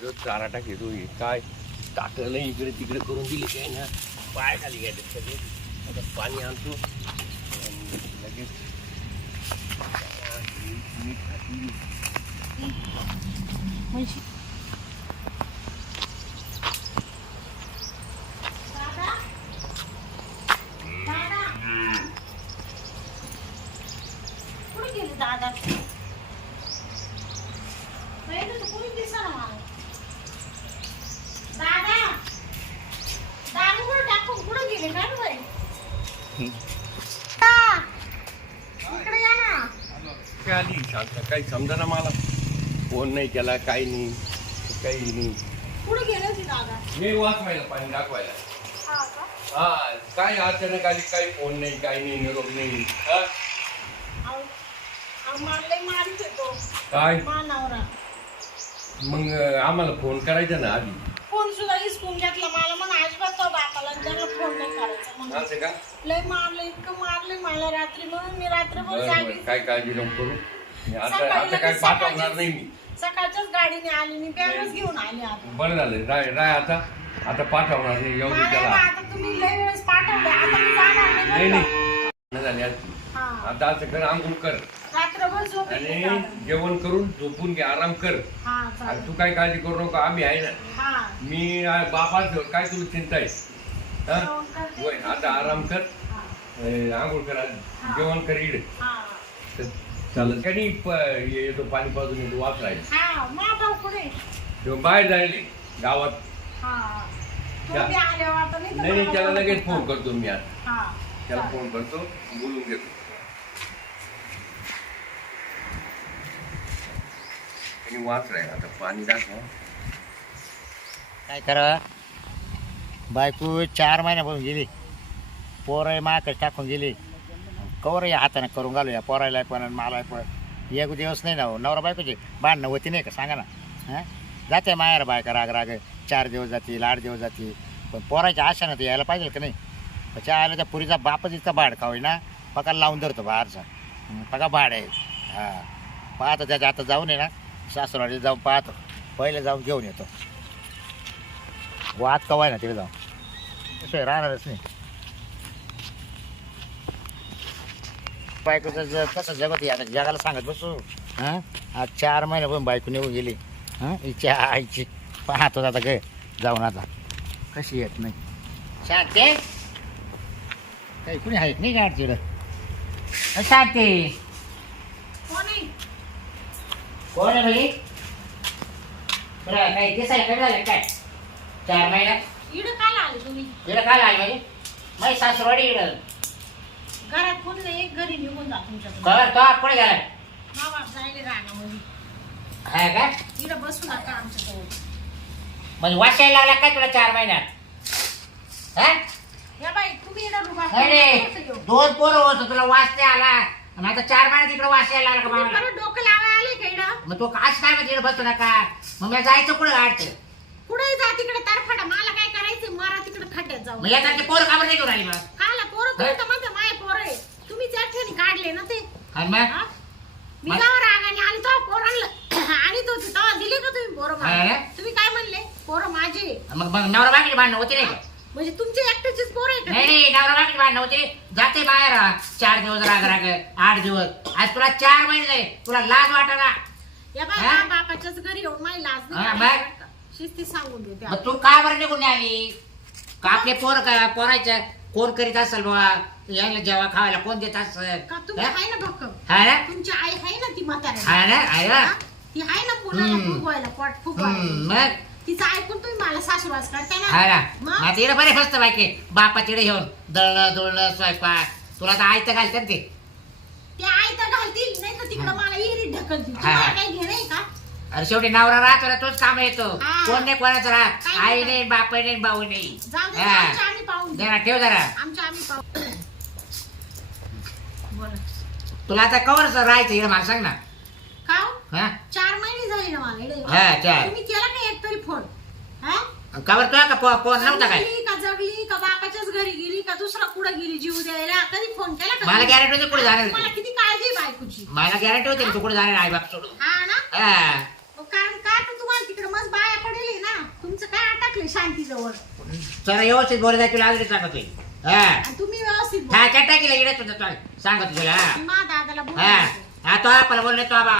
अगं चारा टाकेतो हे काय टाकलं इकडे तिकडे करून दिले काय ना पाय खाली घ्यायचे सगळे. आता पाणी आणतो. आणि लगेच मीठ म्हशी दादा दादा कुठे गेले दादा पहिले तर कोणी दिसेना मला दादा दादा कुठे टाकून कुठे गेले काय रे बाई हा. इकडे या ना काय आली? शांत काही समजा ना मला. फोन नाही केला काही नाही. काही नाही. कुठे गेले होते दादा? मी वाचवायला पाणी दाखवायला. हा का? हा काय अचानक आली? काही फोन नाही काही नाही निरोप नाही. हा? अहो, अहो, मला लय मारित होतो. काय? मानावरा मग आम्हाला फोन करायचा ना आधी. फोन सुद्धा हिसकून घेतला. मला म्हणा अजिबात तो बापाला त्यांना फोन नाही करायचा. म्हणून असं का? लय मारलं इतकं मारले मला रात्री म्हणून. मी रात्रभर बरं जागी बरं काय काळजी नको करू. मी आता आता काय लगेच पाठवणार नाही मी. सकाळच्याच गाडीने आली मी बॅगच घेऊन आली आता. बरं झालं. राय राय आता. आता पाठवणार नाही. मला त्याला. आता तुम्ही लय वेळेस पाठवले आता मी जाणार नाही. नाही बरं का? नाही. नाही झाली असती. हा. आता असं कर आंघोळ कर. रात्रभर झोप येते आणि. जेवण करून झोपून घे आराम कर. हा आणि चालेल तू काय काळजी करू नको आम्ही आहे ना. हा. मी बापाच काय तुला चिंता आहे? हा? जेवण करते. होय आता आराम कर. हा. अं, आंघोळ कर. जेवण कर इकडे. हा. चालत कधी प- येतो पाणी पाजून येतो वाच राहील. हा तेव्हा बाहेर जायले गावात. हा. आल्यावर आता नाही तर नाही नाही मला त्याला लगेच. फोन करतो मी आता हा. त्याला चालेल. फोन करतो बोलून घेतो. आणि वाच राहील आता पाणी दाखव. काय करा बायको चार महिन्यापासून गेली. पोरं माकच टाकून गेली. कवर या हाताने करून घालू या पोरायला पण आणि पण. एक दिवस नाही ना हो नवरा बायकोची भांडणं होती नाही का? सांगा ना. हां? जाते मायार बायका राग राग. चार दिवस जातील आठ दिवस जातील. पण पोराच्या आशानं तर यायला पाहिजे का नाही? त्याच्या आयला त्या पुरीचा बापच इतका बाड खावी ना. पका लावून धरतो बाहेरचा. पका भाड आहे. हां. पाहता त्याच्या आता जाऊन ये ना. सासूरवाडी जाऊन पाहतो पहिले जाऊन घेऊन येतो. वाद कवाय ना तिकडे जाऊन. कसं राहणारच नाही. बायकोचं ज कसं जगत आहे आता? जगाला सांगत बसू. हां? आज चार महिन्यापासून बायको निघून गेली. हां? इच्छा आईची. पाहतो आता काय जाऊन आता. कशी येत नाही. शांती? काही कुणी आहेत नाही का तिकडं शांती? कोण आहे बरं काही दिसायला कमी झालं? काय? चार महिन्यात इकडं काल आले तुम्ही. इकडं काय लागलं म्हणजे? माझी सासूरवाडी इकडं घरात कोण नाही घरी निघून जा तुमच्याकडे कवर तो पुढे गेला बाप जायले रानामध्ये हा का? इकडं बसू नका आमच्याजवळ म्हणजे वाचायला लागला काय तुला चार महिन्यात? हा? या बाई तुम्ही इकडं रुबा अरे दोन पोरं होत तुला वाचते आला. आणि आता चार महिन्यात इकडे वाचायला लागला का मला परत डोकं का इकडं मग तो काच काय म्हणजे बसतो नका मग मी जायचं कुठं गाडचं कुठे जा तिकडे तरफडा मला काय करायचं मारा तिकडे खड्ड्यात जाऊ मग ते पोरं काबर नाही घेऊन आली मग? काला पोरं तर म्हणते माय पोरं आहे. तुम्ही त्या ठिकाणी काढले ना ते. आणि मग? हा? मी मा- जेव्हा रागाने आली तेव्हा पोर आणलं. आणि तो तेव्हा दिले का तुम्ही पोरं मला? हा ना? तुम्ही काय म्हणले? पोरं माझे. मग मग नवरा बाकीची भांडणं होती नाही का? म्हणजे तुमचे एकट्याचेच पोरं आहे नाही का नाही नवरा बाकीची भांडणं होती. जाते बाहेर. चार दिवस राग राग. आठ दिवस. आज तुला चार महिने झाले. तुला लाज वाटाना या हा? बापाच्याच घरी येऊन हा? शिस्ती सांगून देते मग तू का बरं निघून नाही आली का आपले पोर का पोरायचं? कोण करीत असेल बाबा यायला जेव्हा खावायला कोण देत असेल? का तुम्ही हा? आहे ना भक्कम? हा ना? तुमची आई आहे ना ती म्हाताऱ्या हा ना? आहे ना? हा? ती आहे ना पुण्याला हम्म. फुगवायला पोट हम्म, फुगवायला मग? तिचं ऐकून तुम्ही मला सासूवास करता हा ना? ना मग? मग तिकडे बरे फसत बायके बापा तिकडे घेऊन दळणं दुळणं स्वयंपाक. तुला तर आयतं घालतात ते ते आई तर घालतील नाही तर तिकडं मला विहिरीत ढकलतील हा, तुम्हाला हा. काही घेणं आहे का अरे शेवटी नवरा राहतो ना तोच काम येतो हा. कोण नाही कोणाचं राहत काही आई नाही. नाही बाप नाही भाऊ नाही जाऊ दे हा. आमच्या आम्ही पाहून घेऊ. जरा ठेव जरा आमच्या आम्ही पाहू बोला तुला आता कवर राहायचं इकडे मला सांग ना का हो? हा चार महिने झाले ना मला. हा, चार. तुम्ही केला का एक तरी फोन हा कवर तुला का फो- फोन नव्हता काय जगली का बापाच्याच घरी गेली का दुसरा कुठं गेली जीव द्यायला? कधी फोन केला का? मला? गॅरंटी होती कुठे जाणार तुम्हाला किती काळजी आहे बायकोची. मला गॅरंटी होती की तू कुठे जाणार आई बाप सोडून. हा ना? हा. मग कारण काय पण तुम्हाला तिकडे मस्त बाया पडे बसले शांतीजवळ? जरा व्यवस्थित बोलत आहे तुला अजून सांगतोय. हा. आणि तुम्ही व्यवस्थित बोला. इकडे तुझं तुला सांगतो तुला हा. मा दादाला बोलू हा. नका. हा तो आपला बोलले तो आबा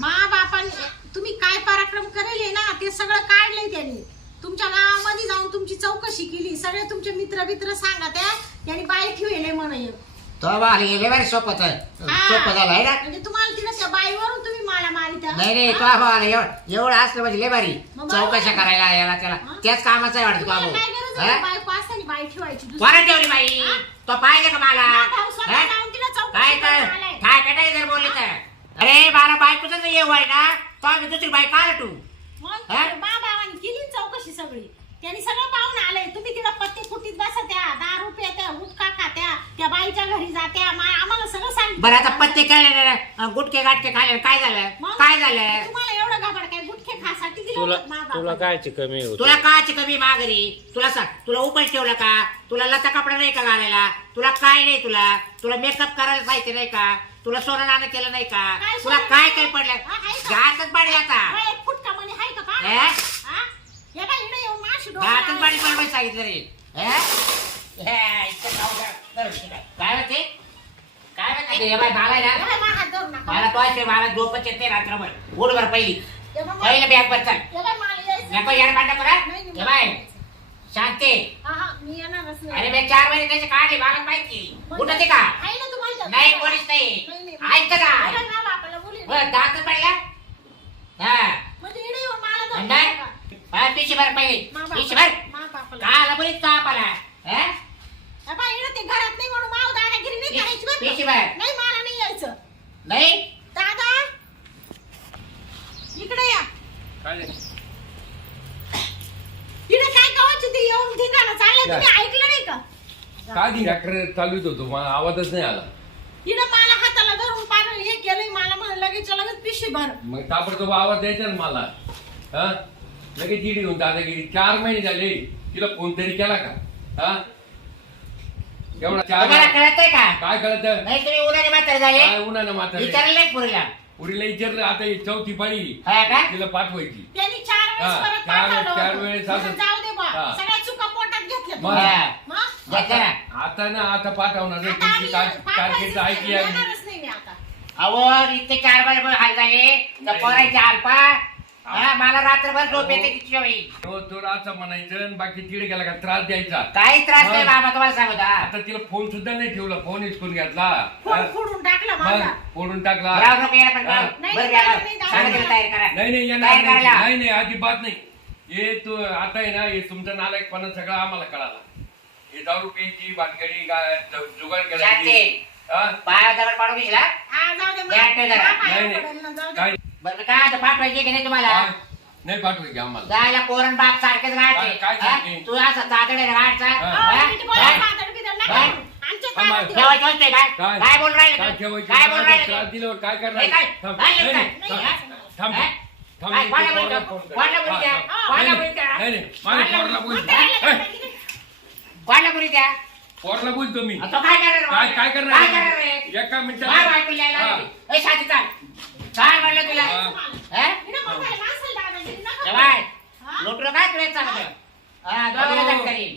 मा बापाने तुम्ही काय पराक्रम करेल ना ते सगळं काढलंय त्यांनी. तुमच्या गावामध्ये जाऊन तुमची चौकशी केली. सगळे तुमचे मित्र मित्र सांगा त्या. त्यांनी बाई ठेवले म्हणून. तो आबा आले गेले बरं सोपं तर सोपं झालं आहे ना? म्हणजे तुम्हाला तिला त्या बाईवरून तुम्ही मला नाही तो एवढं एवढं असलं म्हणजे लय भारी. मग चौकशा बरोबर. करायला याला त्याला. हा? त्याच कामाचं आहे वाटतं तो तुम्हाला काय गरज आबा आहे? बायको असताना बाई ठेवायची दुसरी? कोणा ठेवली बाई? हा? तो पाहिजे का मला? मा भाऊ स्वतः हा? जाऊन तिला चौकशी काय तर? करून आलाय. काय कटाई जर बोलले तर? अरे मला बायकोच ये वय ना. तो आम्ही दुसरी बाई तू. मग? हा? चौकशी सगळी. त्यांनी सगळं पाहून आलंय. तुम्ही तिला पत्ते फुटीत बसत्या दारू पित्या गुटखा खात्या त्या बाईच्या घरी जात्या. मा- आम्हाला सगळं सांगितलं. बरं आता पत्ते काय गुटके गाटके खाल्ले काय झालं? मग? काय झालं? तुम्हाला एवढं घाबड काय? गुटखे खासाठी दिलं तुला होतं मा तुला. कायची कमी होती? तुला काची कमी माघारी? तुला सांग तुला उपाय ठेवला का? तुला लता कपडा नाही का घालायला? तुला काय नाही तुला? तुला मेकअप करायला साहित्य नाही का? तुला सोनं नाणं केलं नाही का? काय तुला सोनं काय नाणं? काय पडलं? हा, आहे का? घातच पाडली आता एक फुटका म्हणे हाय का पहा? हे? हा? हे काय इकडे येऊन माशी डोक्याला पडवाय सांगितलं रे? हे? हे, इतकं जाऊ द्या. बरं, ठीक आहे. काय म्हणते? काय म्हणते? हे बाय मला ना? बाय, मा हात धरू नका. मला तो असे मला झोपच येते रात्रभर. पहिली. पहिलं बॅग वर चल. बाय, मला यायचं. नको यार पांडा करा नाही, नाही, हे बाय. यायचं. शांती. हा, हा, मी येणारच नाही. अरे मी चार महिने त्याचे काढले मला माहिती. उठते का? आहे ना तुम्हाला नाही कोणीच नाही. नाही, नाही. ऐकतं का अरे, मा बापाला बोलीन. बरं दात पडला? हा. म्हणजे इकडे येऊन मला धरू अंडा नका. हा, पिशी भर पिशी भर मा बापाला. का आला हा? हे बाय, इकडे ते घरात नाही म्हणून माव दादागिरी नाही करायची बरं का? पिशी नाही मला नाही यायचं. नाही? दादा इकडे या. काय इकडे काय गावाची ते येऊन ठिकाणं चाललंय तुम्ही ऐकलं नाही का? काय ट्रॅक्टर चालूच होतो मला आवाजच नाही आला. इकडे मला हाताला धरून पाणी हे केलंय मला म्हणलं लगेच लगेच पिशवी भर. मग ताबडतोब आवाज द्यायचा ना मला. हा? लगेच इडी घेऊन दादागिरी. चार महिने झाले. तिला फोन तरी केला का? हा? एवढा चार तुम्हाला कळतंय का? काय कळत? नाही तुम्ही उन्हाने म्हातारे झाले. काय उन्हानं माता विचारलं नाही पुरीला. पुरीला विचारलं आता ही चौथी पाळी हा का? तिला पाठवायची. त्यांनी चार वेळेस हा, परत चार वेळेस- पाठवलं चार होतं. वेळेस म्हणून असं- जाऊ दे बा हा. सगळ्या चुका पोटात घेतल्या मग- तुम्ही. हा. मग? घेतलं ना. आता ना आता पाठवणार नाही आता तुमची आम्ही कार- कारकीर्द पाठवायचंच ऐकली नाही, आम्ही. येणारच नाही मी आता. अहो इतके चार महिने हाल झाले. तर पोरायचे हाल पा हा मला रात्रभर झोप येते तिच्या वेळी तो तो असं म्हणायचं आणि बाकी तिकडे गेला का त्रास द्यायचा काही त्रास नाही? बाबा तुम्हाला सांगू आता तिला फोन सुद्धा नाही ठेवला फोन हिसकून घेतला हा? फोडून टाकला मग माझा फोडून टाकला राव नको यायला पण. राव. नाही, बरं नाही, या नाही, राव. नाही, सांगा नाही. तिला तयारी करा नाही नाही येणार तयार नाही करायला. नाही नाही अजिबात नाही हे तू आता आहे ना हे तुमचं नालायकपणा सगळं आम्हाला कळाला हे दारू प्यायची भानगडी जुगाड करायची शांती. हा? पाया दगड पाडून घेतला हा, जाऊ दे मग. द्या ते जरा. हा, पाया नाही पडेल ना, जाऊ नाही दे. काय बरं मी काय आता पाठवायचे की नाही तुम्हाला काय? नाही आम्हाला जायला पोरण बाप सारखेच राहते काय- काय हा? सांगते? तू असं दादडे राहायचा हा. अहो? पातळ बितळ. ताब्यात. ठेवायची काय काय? काय बोल राहिले काय तू? ठेवायची काय बोल मला राहिले त्रास तू? दिल्यावर काय करणार नाही, काय? थांब. काय नाही, नाही, नाही, नाही, थांब. नाही. थांब. हा? थांब. काय? मी कोणाला पोराला बोलतो? फोन कर. कोणाला हा, बोलतो? हा. कोणाला नाही, बोलतो? नाही, नाही. माझ्या कोणाला पोराला बोल. म्हाताऱ्याला ए, सांगितलं. कोणाला बोली त्या पोराला बोलतो मी तो काय करणार काय काय काय करणार करणार रे? एका काय मिनिटात हा. लागली? ए, शांती चाल चाल म्हणलं तुला हा. हा? ए, करू. बाय हा? लुटलं काय तुला हा करील.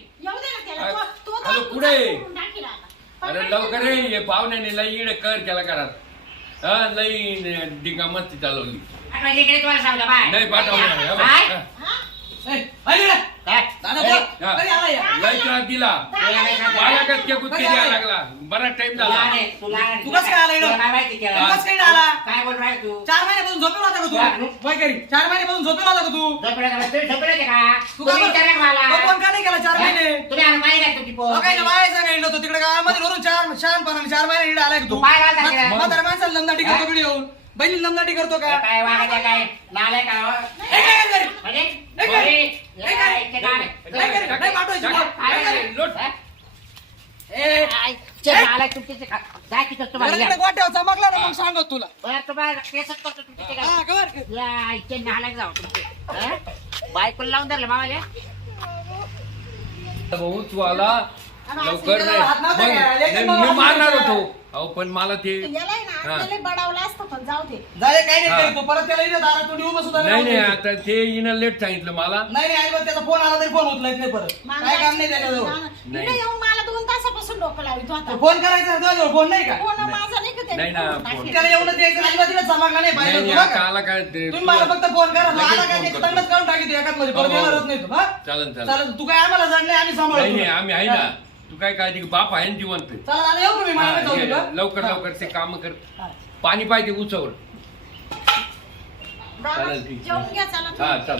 ना. अरे, आता. अरे लवकर ये हे पाहुण्याने लई कर केला घरात हा लई डिंगा मस्ती चालवली आठवण इकडे तुम्हाला सांगलं बाय नाही पाठवणार हे बघ. काय? काय? लई त्रास दिला. मला कच्चे कुत्ते द्यायला लागला. बराच टाइम झाला. नाही, नाही. तू काय? तू बोल तू? चार महिन्यापासून झोपेला होता का. तू? चार महिन्यापासून झोपेला होता का तू? तू का? तो फोन का नाही केला चार महिने? तो काही बाहेर सांगितलं होतं तिकडे गावामध्ये वरून चार शहाणपणाने चार महिने आलाय तू? तू? म्हातारा माणसाला लंदाटी करतो हा? बहिणी लंदाटी करतो का काय वागायचं काय? नालायक का हो? काय घरी? म्हणजे? नाही काय? पोरी, नाही काय? या, इथे नालायक. नाही काय? नाही पाठवायची टाक, मग. टाक, काय टाक, लोट. ए, काय? चे नालायक तुमचे खा- जा तिथं तुम्हाला या. गोट्यावर चमकला ना मग सांगत तुला बरं, तुम्हाला केसच करतो तुमचे काय? हा खबर या, इथे नालायक जाऊ तुमचे. हा? बायकोला लावून धरलं मामाले भाऊ तू आला लवकर नाही? मग मी मारणार. होतो अहो पण मला ते याला आहे ना हा. त्याला बडावला असतं पण जाऊ दे. झाले काही नाही हा. तरी तो परत त्याला इथे दारात तोंडी उभं सुद्धा नाही नाही राहू आता ते हिनं लेट सांगितलं मला. नाही नाही आई त्याचा फोन आला तरी फोन उचलायच नाही परत. मला काय काम नाही त्याच्याजवळ. इकडे येऊन मला दोन तासापासून डोकं लावित होता फोन करायचा तुझ्याजवळ फोन नाही का? फोन माझा नाही का त्याने नाही ना, फोन. त्याला तिला जमागला नाही नाही पाहिजे नाही, तुला आता का? आला काय ते- तुम्ही मला फक्त फोन करा आला काय फोन टाकी एकाच मध्ये परत हो, हो. येणार होत नाही तू हा? चालेल चालेल. चालेल तू काय आम्हाला जड नाही आम्ही नाही नाही. आम्ही आहे ना. तू काय काळजी घे, बाप आहे ना जिवंत चला आता येऊ का मी मला जाऊ ये, दे का? लवकर. लवकर ते काम कर. पाणी पाहिजे उचवर चालेल, ठीक आहे. जेवून घ्या चला हा चाल